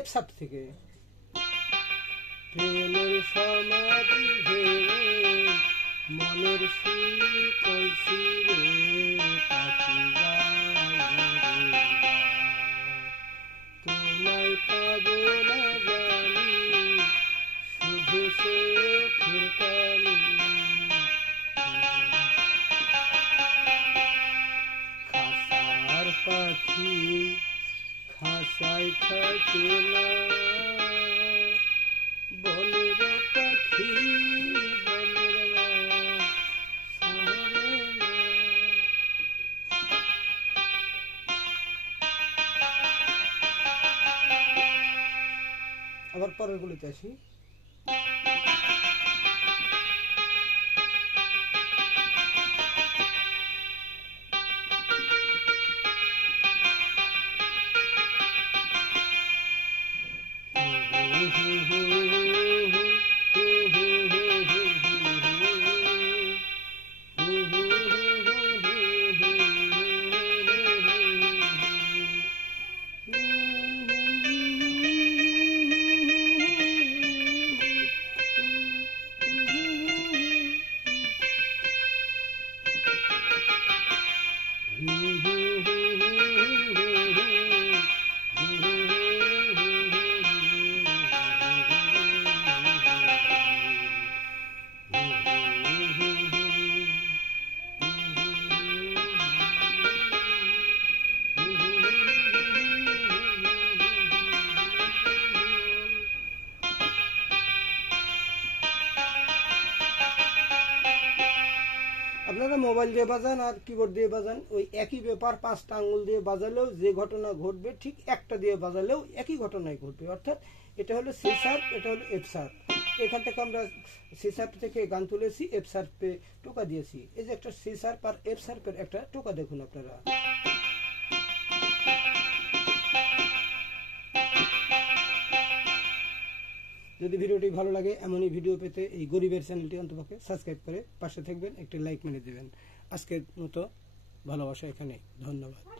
F sharp থেকে। প্রেমের সমাধি ভেঙে মনের শিকল ছিঁড়ে পাখি তোমায় পাবো না জানি শুধু চোখের পানি। খাসার পাখি খাসায় থাকে না, বনের পাখি বনের মা সারে না। আবার পরের গুলিতে আসি। আপনারা মোবাইল দিয়ে বাজান আর কিবোর্ড দিয়ে বাজান, ওই একই ব্যাপার। 5টা আঙ্গুল দিয়ে বাজালেও যে ঘটনা ঘটবে ঠিক একটা দিয়ে বাজালেও একই ঘটনাই ঘটবে। অর্থাৎ এটা হলো সি শার্প, এটা হলো এফ শার্প। এখান থেকে আমরা সি শার্প থেকে গান তুলেছি, এফ শার্পে টোকা দিয়েছি। এই যে একটা সি শার্প আর এফ শার্পের একটা টোকা দেখুন আপনারা। যদি ভিডিওটি ভালো লাগে, এমনই ভিডিও পেতে এই গরিবের চ্যানেলটি অন্তপক্ষে সাবস্ক্রাইব করে পাশে থাকবেন, একটি লাইক মেরে দেবেন। আজকের মতো ভালোবাসা এখানে, ধন্যবাদ।